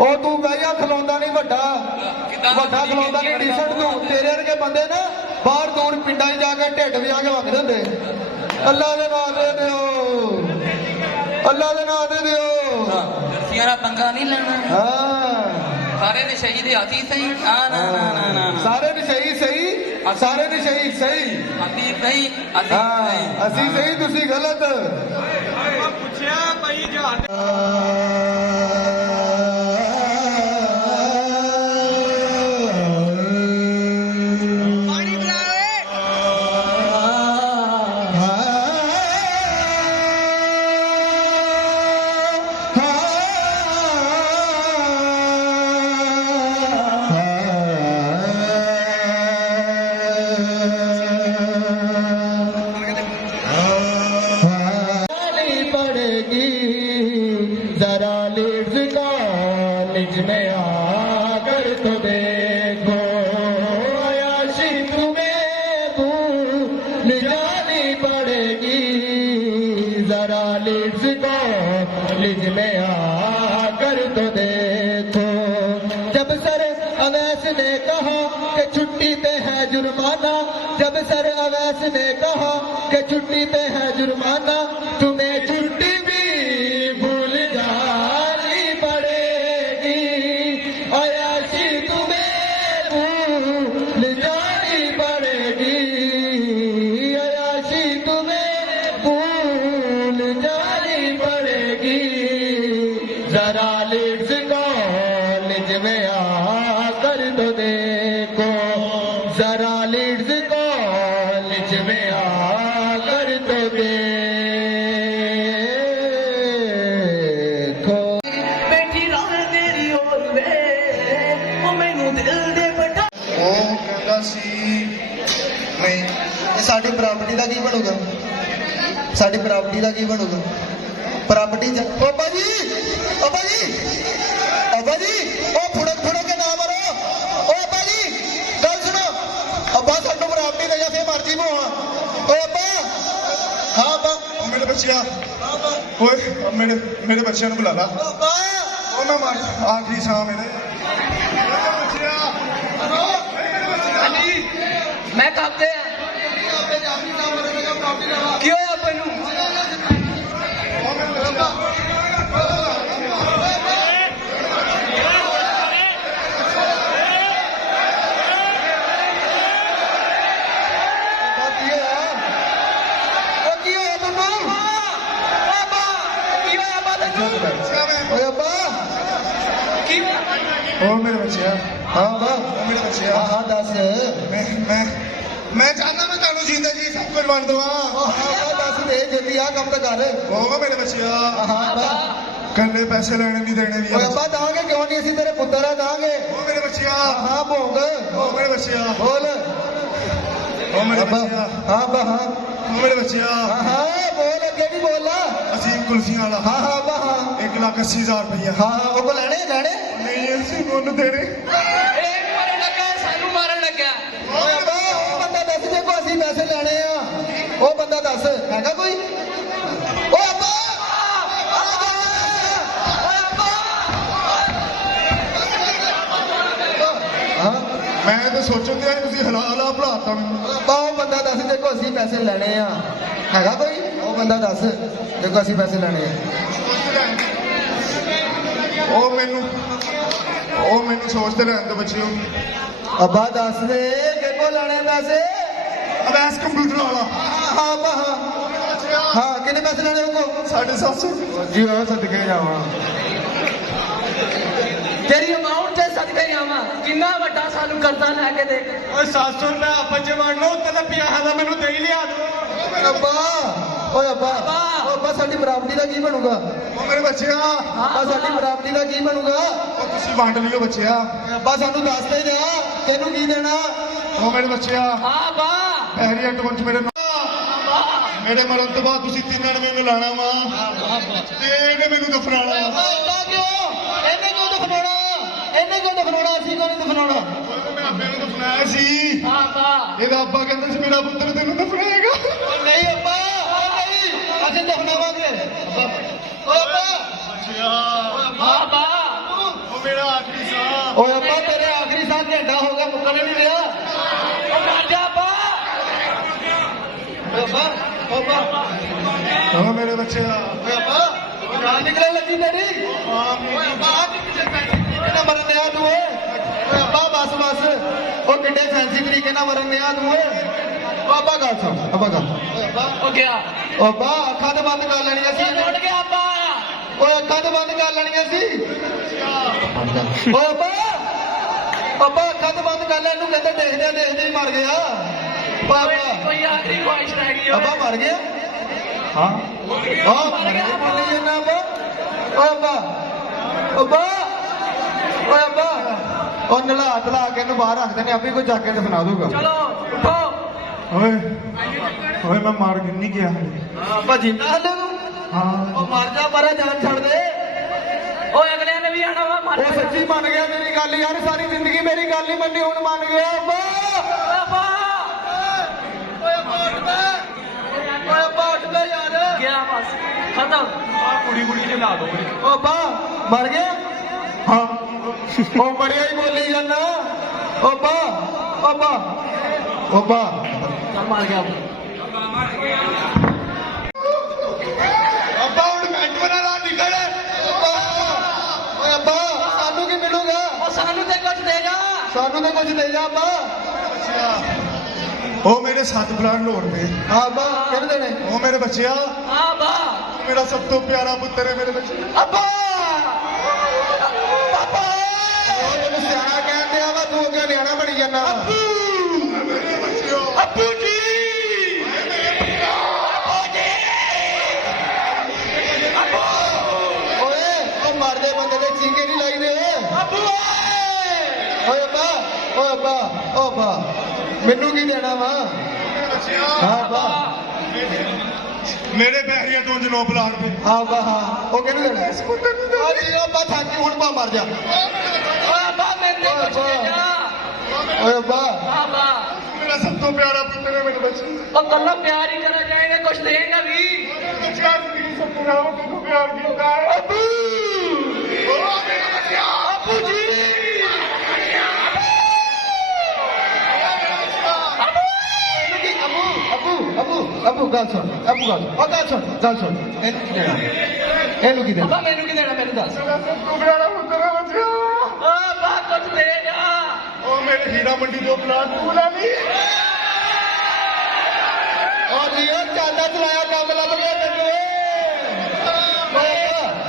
ਉਹ ਤੂੰ ਬਈਆ ਖਲੋਂਦਾ ਨਹੀਂ ਵੱਡਾ ਖਲੋਂਦਾ ਨਹੀਂ ਟੀ-ਸ਼ਰਟ ਤੂੰ ਤੇਰੇ ਵਰਗੇ ਬੰਦੇ ਨਾ ਬਾਹਰ ਦੂਰ ਪਿੰਡਾਂ 'ਚ ਜਾ ਕੇ ਢਿੱਡ ਵਿਆ ਕੇ ਵਗਦੇ ਹੁੰਦੇ। ਅੱਲਾ ਦੇ ਨਾਂ ਦੇ ਦਿਓ, ਅੱਲਾ ਦੇ ਨਾਂ ਦੇ ਦਿਓ। ਜਰਸੀਆਂ ਦਾ ਪੰਗਾ ਨਹੀਂ ਲੈਣਾ। ਹਾਂ ਸਾਰੇ ਨੇ ਸ਼ਹੀਦ ਹਾਥੀ ਸਹੀ। ਨਾ ਨਾ ਨਾ ਨਾ ਸਾਰੇ ਨੇ ਸਹੀ ਸਾਰੇ ਨੇ ਸਹੀ ਹਾਥੀ ਸਹੀ ਅਸੀਂ ਸਹੀ ਤੁਸੀਂ ਗਲਤ। ਪੁੱਛਿਆ ਭਾਈ ਜਹਾਜ਼ जरा लिट्स कॉलेज में आकर तो देखो आयाशी तुम्हें भूल जानी पड़ेगी। जरा लिट्स कॉलेज में आकर तो देखो। जब सर अवैस ने कहा कि छुट्टी पे है जुर्माना, जब सर अवैस ने कहा कि छुट्टी पे है जुर्माना, तुम्हें छुट्टी भी भूल जानी पड़ेगी। अयाशी तुम्हें भूल जानी पड़ेगी, अयाशी तुम्हें भूल जानी पड़ेगी। जरा लिट्स कॉलेज में आकर तो देखो, जरा लिट्स कॉलेज में आकर तो देखो। बैठी राह तेरी ओर वे ओ मैनू दिल दे बटा। ਉਹ ਕਹਿੰਦਾ ਸੀ ਨਹੀਂ ਇਹ ਸਾਡੀ ਪ੍ਰਾਪਰਟੀ ਦਾ ਕੀ ਬਣੂਗਾ, ਸਾਡੀ ਪ੍ਰਾਪਰਟੀ ਦਾ ਕੀ ਬਣੂਗਾ। ਪ੍ਰਾਪਰਟੀ ਓ ਬਾਜੀ ਓ ਬਾਜੀ ਓ ਬਾਜੀ ਉਹ ਫੁੜਕ ਕੇ ਨਾ ਮਰੋ। ਓ ਬਾਜੀ ਗੱਲ ਸੁਣੋ, ਅੱਬਾ ਸਾਨੂੰ ਪ੍ਰਾਪਰਟੀ ਦੇ ਜਾਂ ਫੇਰ ਮਰਜੀ ਹੋਆ। ਓਏ ਅੱਬਾ ਹਾਂ ਅੱਬਾ ਮੇਰੇ ਬੱਚਿਆ ਓਏ ਮੇਰੇ ਬੱਚਿਆਂ ਨੂੰ ਬੁਲਾ ਲਾ। ਅੱਬਾ ਉਹ ਮੈਂ ਮਾਰ ਆਖਰੀ ਸਾਹ ਮੇਰੇ ਬੱਚਿਆ मैं कापते क्यों अपन ਉਹ ਮੇਰੇ ਬੱਚਿਆ ਹਾਂ ਅੱਬਾ ਉਹ ਮੇਰੇ ਬੱਚਿਆ ਹਾਂ ਦੱਸ। ਮੈਂ ਚਾਹੁੰਦਾ ਮੈਂ ਤੁਹਾਨੂੰ ਜਿੰਦਾ ਜੀ ਸਭ ਕੁਝ ਬਣ ਦਵਾਂ। ਹਾਂ ਦੱਸ ਦੇ ਜਲਦੀ ਆ ਕੰਮ ਤਾਂ ਕਰ। ਉਹ ਮੇਰੇ ਬੱਚਿਆ ਹਾਂ ਅੱਬਾ ਕੱਲੇ ਪੈਸੇ ਲੈਣੇ ਨਹੀਂ ਦੇਣੇ ਵੀ ਓਏ ਅੱਬਾ ਦਾਂਗੇ ਕਿਉਂ ਨਹੀਂ, ਅਸੀਂ ਤੇਰੇ ਪੁੱਤਰ ਆ ਦਾਂਗੇ। ਉਹ ਮੇਰੇ ਬੱਚਿਆ ਹਾਂ ਭੋਂਗ ਉਹ ਮੇਰੇ ਬੱਚਿਆ ਬੋਲ। ਉਹ ਮੇਰੇ ਅੱਬਾ ਬੱਚਿਆ ਹਾਂ ਅੱਬਾ ਹਾਂ ਉਹ ਮੇਰੇ ਬੱਚਿਆ ਹਾਂ ਬੋਲ ਅੱਗੇ ਵੀ ਬੋਲ। ਅਸੀਂ ਕੁਲਫੀਆਂ ਵਾਲਾ ਹਾਂ ਹਾਂ ਅੱਬਾ ਹਾਂ 1,80,000 ਰੁਪਇਆ ਹਾਂ ਉਹ ਕੋ ਲੈਣੇ ਨਹੀਂ ਅਸੀਂ ਉਹਨੂੰ ਦੇਣੇ। मारन लगा सानू मारन लगा। ਓਏ ਅੱਬਾ ਉਹ ਬੰਦਾ ਦੱਸ ਜੇ ਕੋ ਅਸੀਂ ਪੈਸੇ ਲੈਣੇ ਆ, ਉਹ ਬੰਦਾ ਦੱਸ ਹੈਗਾ ਕੋਈ। ਓਏ ਅੱਬਾ ਹਾਂ ਮੈਂ ਤਾਂ ਸੋਚਣ ਤੇ ਤੁਸੀਂ ਹਲਾਲਾ ਭਲਾਤਾ ਮੈਨੂੰ। ਅੱਬਾ ਉਹ ਬੰਦਾ ਦੱਸ ਜੇ ਕੋ ਅਸੀਂ ਪੈਸੇ ਲੈਣੇ ਆ, ਹੈਗਾ ਕੋਈ। ਉਹ ਬੰਦਾ ਦੱਸ ਜੇ ਕੋ ਅਸੀਂ ਪੈਸੇ ਲੈਣੇ ਆ। ਉਹ ਮੈਨੂੰ ਸੋਚਦੇ ਰਹਿਣ ਦੇ ਬੱਚਿਓ। ਅੱਬਾ ਦੱਸ ਦੇ ਕਿਹਕੋ ਲੈਣੇ ਪੈਸੇ। ਅਬੈਸ ਕੰਪਿਊਟਰ ਵਾਲਾ ਹਾਂ ਅੱਬਾ ਹਾਂ ਕਿੰਨੇ ਪੈਸੇ ਲੈਣੇ ਉਹ ਕੋ। 750 ਜੀ ਉਹ ਸਦਕੇ ਜਾਵਾਂ। तेरी अमाउंट से सदके जावा किन्ना वड्डा सानू करदा लेके दे। ਓਏ 700 ਰੁਪਏ ਆਪਾਂ ਚ ਵੰਡੋ ਉੱਤੇ ਤਾਂ 50 ਦਾ ਮੈਨੂੰ ਦੇ ਹੀ ਲਿਆ ਦੋ। ਅੱਬਾ ਓਏ ਅੱਬਾ ਓ ਅੱਬਾ ਸਾਡੀ ਪ੍ਰਾਪਰਟੀ ਦਾ ਕੀ ਬਣੂਗਾ। ਉਹ ਮੇਰੇ ਬੱਚਿਆ ਅੱਬਾ ਸਾਡੀ ਪ੍ਰਾਪਰਟੀ ਦਾ ਕੀ ਬਣੂਗਾ। ਉਹ ਤੁਸੀਂ ਵੰਡ ਲਿਓ ਬੱਚਿਆ। ਅੱਬਾ ਸਾਨੂੰ ਦੱਸ ਤੇ ਜਾ ਤੈਨੂੰ ਕੀ ਦੇਣਾ। ਉਹ ਮੇਰੇ ਬੱਚਿਆ हां बा ਐਰੀਆ ਟਵੰਚ ਮੇਰੇ ਮਰਨ ਤੋਂ ਬਾਅਦ ਤੁਸੀਂ ਤਿੰਨਾਂ ਨੇ ਮੈਨੂੰ ਲਾਣਾ ਵਾ ਤੇ ਇਹਨੇ ਮੈਨੂੰ ਦਫਨਾਣਾ ਵਾ। ਅੱਬਾ ਕਿਉਂ ਇਹਨੇ ਕਿਉਂ ਦਫਨਾਉਣਾ, ਇਹਨੇ ਕਿਉਂ ਦਫਨਾਉਣਾ, ਅਸੀਂ ਕਿਉਂ ਨਹੀਂ ਦਫਨਾਉਣਾ। ਮੈਂ ਆਪੇ ਨੂੰ ਦਫਨਾਇਆ ਸੀ। हां बा ਇਹਦਾ ਅੱਬਾ ਕਹਿੰਦਾ ਸੀ ਮੇਰਾ ਪੁੱਤਰ ਤੈਨੂੰ ਦਫਨਾਏਗਾ। ਨਹੀਂ ਅੱਬਾ ਨਹੀਂ ਅਸੀਂ ਦਫਨਾਵਾਂਗੇ। ਓਏ ਅੱਬਾ ਮੇਰੇ ਬੱਚਿਆ ਓਏ ਅੱਬਾ ਉਹ ਜਾਨ ਨਿਕਲਣ ਲੱਗੀ ਤੇਰੀ ਓਏ ਅੱਬਾ ਕਿਹੜਾ ਮਰਨ ਦਿਆ ਤੂੰ ਓਏ ਅੱਬਾ ਬਸ ਉਹ ਕਿੱਡੇ ਫੈਂਸੀ ਤਰੀਕੇ ਨਾਲ ਮਰਨ ਦਿਆ ਤੂੰ ਓਏ ਓ ਅੱਬਾ ਗੱਲ ਸੁਣ ਅੱਬਾ ਗੱਲ ਓਏ ਅੱਬਾ ਹੋ ਗਿਆ ਓ ਅੱਬਾ ਅੱਖਾਂ ਤੇ ਬੰਦ ਕਰ ਲੈਣੀਆਂ ਸੀ ਟੁੱਟ ਗਿਆ ਅੱਬਾ ਓਏ ਅੱਖਾਂ ਤੇ ਬੰਦ ਕਰ ਲੈਣੀਆਂ ਸੀ ਓਏ ਅੱਬਾ ਅੱਖਾਂ ਤੇ ਬੰਦ ਕਰ ਲੈ ਇਹਨੂੰ ਕਹਿੰਦੇ ਦੇਖਦੇ ਹੀ ਮਰ ਗਿਆ ਕੋਈ ਆਖਰੀ ਖੁਆਇਸ਼ ਰਹਿ ਗਈ ਓਏ ਅੱਬਾ ਮਰ ਗਿਆ ਹਾਂ ਮਰ ਗਿਆ ਬੋਲੀ ਜਨਾ ਅੱਬਾ ਉਹ ਨਲਾ ਤਲਾ ਕੇ ਇਹਨੂੰ ਬਾਹਰ ਰੱਖਦੇ ਨੇ ਆਪੇ ਕੋਈ ਜਾ ਕੇ ਤੇ ਬਣਾ ਦੂਗਾ ਚਲੋ ਉਠੋ ਓਏ ਮੈਂ ਮਾਰ ਕੇ ਨਹੀਂ ਗਿਆ ਅੱਬਾ ਜਿੰਦਾ ਹਲੇ ਤੂੰ ਹਾਂ ਉਹ ਮਰ ਜਾ ਪਰਾ ਜਾਨ ਛੱਡ ਦੇ ਓਏ ਅਗਲੇ ਨੇ ਵੀ ਆਣਾ ਵਾ ਮਰ ਉਹ ਸੱਚੀ ਮੰਨ ਗਿਆ ਮੇਰੀ ਗੱਲ ਯਾਰ ਸਾਰੀ ਜ਼ਿੰਦਗੀ ਮੇਰੀ ਗੱਲ ਨਹੀਂ ਮੰਨੀ ਹੁਣ ਮੰਨ ਗਿਆ ਅੱਬਾ ਅੱਬਾ ਅੱਬਾ ਉੱਠ ਜਾ ਯਾਰ ਗਿਆ ਬਸ ਖਤਮ ਕੁੜੀ ਜਲਾ ਦੋ ਉਹ ਅੱਬਾ ਮਰ ਗਿਆ ਹਾਂ ਉਹ ਬੜਿਆ ਹੀ ਬੋਲੀ ਜਾਂਦਾ ਅੱਬਾ ਚੱਲ ਮਾਰ ਗਿਆ ਅੱਬਾ ਹੁਣ ਮਿੰਟ ਬਣਾ ਲਾ ਨਿਕਲ ਓਏ ਅੱਬਾ ਸਾਨੂੰ ਕੀ ਮਿਲੂਗਾ ਉਹ ਸਾਨੂੰ ਤੇ ਕੁਝ ਦੇ ਜਾ ਸਾਨੂੰ ਤਾਂ ਕੁਝ ਦੇ ਜਾ ਅੱਬਾ ਉਹ ਮੇਰੇ 7 ਬਲਾਡ ਲੋੜ ਪਏ ਹਾਂ ਅੱਬਾ ਕਿਹਨੇ ਦੇਣੇ ਉਹ ਮੇਰੇ ਬੱਚਿਆ ਆ ਬਾ ਮੇਰਾ ਸਭ ਤੋਂ ਪਿਆਰਾ ਪੁੱਤਰ ਹੈ ਮੇਰੇ ਬੱਚੇ ਅੱਬਾ ਉਹ ਤੈਨੂੰ ਸਿਆਣਾ ਕਹਿਣ ਡਿਆ ਵਾ ਤੂੰ ਅੱਗੇ ਨਿਆਣਾ ਬਣੀ ਜਾਂਦਾ ਅੱਬੂ ਜੀ ਓਏ ਉਹ ਮਰਦੇ ਬੰਦੇ ਦੇ ਚੀਂਗੇ ਨਹੀਂ ਲਾਈਦੇ ਓਏ ਅੱਬਾ ਮੈਨੂੰ ਕੀ ਦੇਣਾ ਵਾ ਹਾਂ ਅੱਬਾ ਮੇਰੇ ਪੈਰੀਆਂ ਤੋਂ ਜਨੋ ਬਲਾਡ ਪਏ ਹਾਂ ਅੱਬਾ ਹਾਂ ਉਹ ਕਿਹਨੂੰ ਦੇਣਾ ਇਸ ਪੁੱਤਰ ਨੂੰ ਦੇ ਓ ਅੱਬਾ ਥਾਕੀ ਹੁਣ ਪਾ ਮਰ ਜਾ ਓਏ ਅੱਬਾ ਮੈਨੂੰ ਤੇ ਕੁਝ ਦੇ ਜਾ ਓਏ ਅੱਬਾ ਆ ਬਾ ਮੇਰਾ ਸਭ ਤੋਂ ਪਿਆਰਾ ਪੁੱਤਰ ਹੈ ਮੇਰੇ ਬੱਚੇ ਉਹ ਕੱਲਾ ਪਿਆਰ ਹੀ ਕਰਾ ਜਾਏਗਾ ਕੁਝ ਦੇਗਾ ਵੀ ਬੱਚਿਆਂ ਦੀ ਸਭ ਤੋਂ ਰਾਮ ਤੈਨੂੰ ਪਿਆਰ ਕੀਤਾ ਹੈ ਅੱਬੂ ਉਹ ਮੇਰਾ ਬੱਚਾ ਅੱਬੂ ਜੀ ਅੱਬੂ ਗੱਲ ਸੁਣ ਗੱਲ ਸੁਣ ਇਹਨੂੰ ਕੀ ਦੇਣਾ ਅੱਬਾ ਮੈਨੂੰ ਕੀ ਦੇਣਾ ਮੈਨੂੰ ਦੱਸ ਮੇਰਾ ਸਭ ਤੋਂ ਪਿਆਰਾ ਪੁੱਤਰ ਹੈ ਬੱਚਿਆ ਓ ਬਾ ਕੁਝ ਦੇ ਜਾ ਉਹ ਮੇਰੇ ਹੀਰਾ ਮੰਡੀ ਤੋਂ ਪਲਾਟ ਪੂਲਾ ਨਹੀਂ ਉਹ ਜੀਓ ਚਾਂਦਾ ਚਲਾਇਆ ਕੰਮ ਲੱਭ ਗਿਆ ਤੈਨੂੰ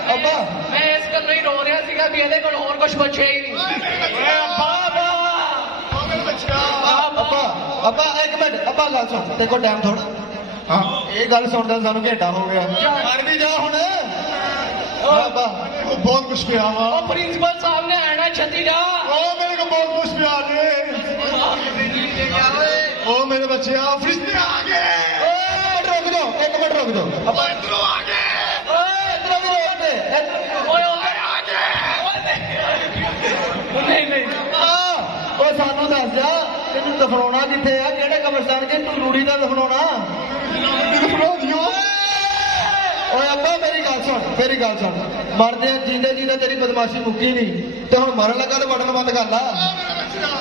ਅੱਬਾ ਮੈਂ ਇਸ ਗੱਲ ਲਈ ਰੋ ਰਿਹਾ ਸੀਗਾ ਵੀ ਇਹਦੇ ਕੋਲ ਹੋਰ ਕੁਝ ਬਚਿਆ ਹੀ ਨਹੀਂ ਓਏ ਅੱਬਾ ਉਹ ਮੇਰੇ ਬੱਚਿਆ ਅੱਬਾ ਇੱਕ ਮਿੰਟ ਅੱਬਾ ਗੱਲ ਸੁਣ ਤੇ ਕੋ ਟਾਈਮ ਥੋੜਾ ਹਾਂ ਇਹ ਗੱਲ ਸੁਣਦਾ ਸਾਨੂੰ ਘੰਟਾ ਹੋ ਗਿਆ ਕਰ ਵੀ ਜਾ ਹੁਣ ਅੱਬਾ ਉਹ ਬਹੁਤ ਕੁਛ ਪਿਆ ਵਾ ਉਹ ਪ੍ਰਿੰਸੀਪਲ ਸਾਹਿਬ ਨੇ ਆਣਾ ਛੱਤੀ ਜਾ ਉਹ ਮੇਰੇ ਕੋਲ ਬਹੁਤ ਕੁਛ ਪਿਆ ਨੇ ਉਹ ਮੇਰੇ ਬੱਚਿਆ ਫਰਿਸ਼ਤੇ ਆ ਗਏ ਓਏ ਰੁਕ ਜਾਓ ਇੱਕ ਮਿੰਟ ਰੁਕ ਜਾਓ ਅੱਬਾ ਇੱਧਰੋਂ ਆ ਗਏ ਓਏ ਇਧਰ ਵੀ ਰੋਕ ਦੇ ਓਏ ਓਏ ਆ ਗਏ ਨਹੀਂ ਉਹ ਸਾਨੂੰ ਦੱਸ ਜਾ ਤੈਨੂੰ ਦਫਨਾਉਣਾ ਕਿੱਥੇ ਆ ਕਿਹੜੇ ਕਬਰਸਤਾਨ 'ਚ ਤੂੰ ਰੂੜੀ ਦਾ ਦਫਨਾਉਣਾ ਓਏ ਅੱਬਾ ਮੇਰੀ ਗੱਲ ਸੁਣ ਮਰਦੇ ਜਿੰਦੇ ਜਿੰਦੇ ਤੇਰੀ ਬਦਮਾਸ਼ੀ ਮੁੱਕੀ ਨਹੀਂ ਤੇ ਹੁਣ ਮਰਨ ਲੱਗਾ ਤੇ ਬਟਨ ਬੰਦ ਕਰ ਲਾ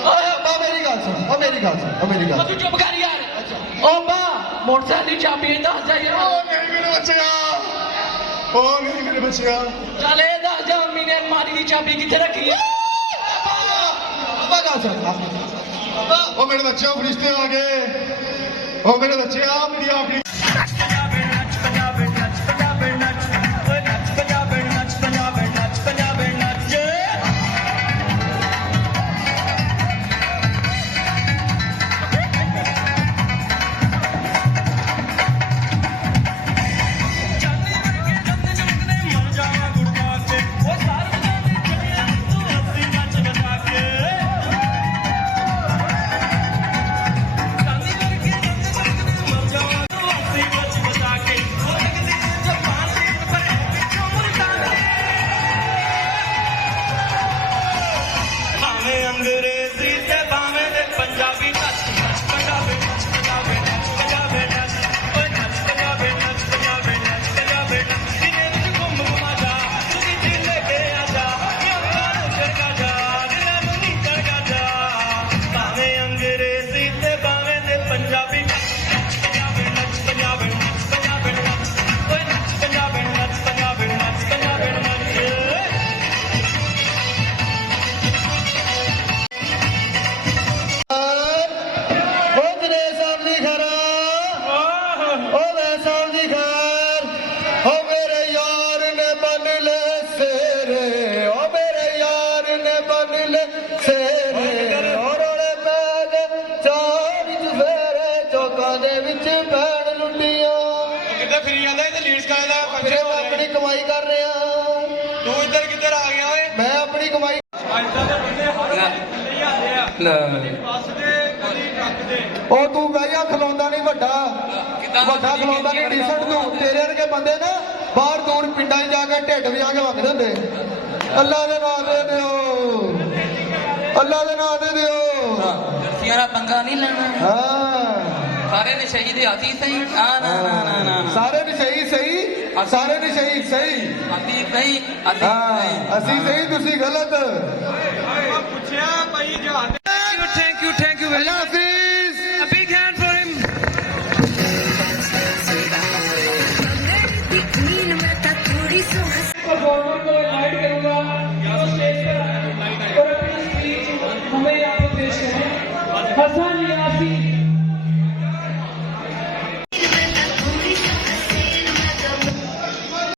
ਓਏ ਅੱਬਾ ਮੇਰੀ ਗੱਲ ਸੁਣ ਤੂੰ ਚੁੱਪ ਕਰ ਯਾਰ ਓ ਅੱਬਾ ਮੋਟਰਸਾਈਕਲ ਦੀ ਚਾਬੀ ਇਹ ਦੱਸ ਜਾ ਯਾਰ ਉਹ ਨਹੀਂ ਮੇਰੇ ਬੱਚਿਆ ਉਹ ਨਹੀਂ ਮੇਰੇ ਬੱਚਿਆ ਚੱਲ ਇਹ ਦੱਸ ਜਾ ਮੰਮੀ ਨੇ ਅਲਮਾਰੀ ਦੀ ਚਾਬੀ ਕਿੱਥੇ ਰੱਖੀ ਹੈ ਅੱਬਾ ਗੱਲ ਸੁਣ ਉਹ ਮੇਰੇ ਬੱਚਿਆ ਫਰਿਸ਼ਤੇ ਆ ਗਏ ਉਹ ਮੇਰੇ ਬੱਚਿਆ ਮੇਰੀ ਆਖਰੀ ਆਪਣੀ ਕਮਾਈ ਕਰ ਰਿਹਾ। ਤੂੰ ਇੱਧਰ ਕਿੱਧਰ ਆ ਗਿਆ ਓਏ ਮੈਂ ਆਪਣੀ ਕਮਾਈ ਅੱਜ ਦੇ ਬੰਦੇ ਹਰ ਲਈ ਆਉਂਦੇ ਆ ਕਦੀ ਬੱਸ ਦੇ ਕਦੀ ਟਰੱਕ ਦੇ ਉਹ ਤੂੰ ਬਈਆ ਖਲੋਂਦਾ ਨਹੀਂ ਵੱਡਾ ਵੱਡਾ ਖਲੋਂਦਾ ਨਹੀਂ ਟੀ-ਸ਼ਰਟ ਤੂੰ ਤੇਰੇ ਵਰਗੇ ਬੰਦੇ ਨਾ ਬਾਹਰ ਦੂਰ ਪਿੰਡਾਂ 'ਚ ਜਾ ਕੇ ਢਿੱਡ ਵਜਾ ਕੇ ਵਗਦੇ ਹੁੰਦੇ। ਅੱਲਾ ਦੇ ਨਾਂ ਦੇ ਦਿਓ, ਅੱਲਾ ਦੇ ਨਾਂ ਦੇ ਦਿਓ। ਜਰਸੀਆਂ ਦਾ ਪੰਗਾ ਨਹੀਂ ਲੈਣਾ ਹਾਂ ਸਾਰੇ ਨੇ ਸ਼ਹੀਦ ਹਾਥੀ ਸਹੀ ਨਾ ਨਾ ਨਾ ਨਾ ਨਾ ਸਾਰੇ ਨੇ ਸਹੀ ਸਹੀ ਸਾਰੇ ਨੇ ਸਹੀ ਸਹੀ ਹਾਥੀ ਸਹੀ ਹਾਥੀ ਹਾਂ ਅਸੀਂ ਸਹੀ ਤੁਸੀਂ ਗਲਤ। ਮੈਂ ਪੁੱਛਿਆ ਭਾਈ ਜਹਾਜ਼ thank you Allah Hafiz. a big hand for him performer को इनवाइट करूंगा स्टेज पर और अपनी स्पीच हमें यहाँ पर पेश करें। हसन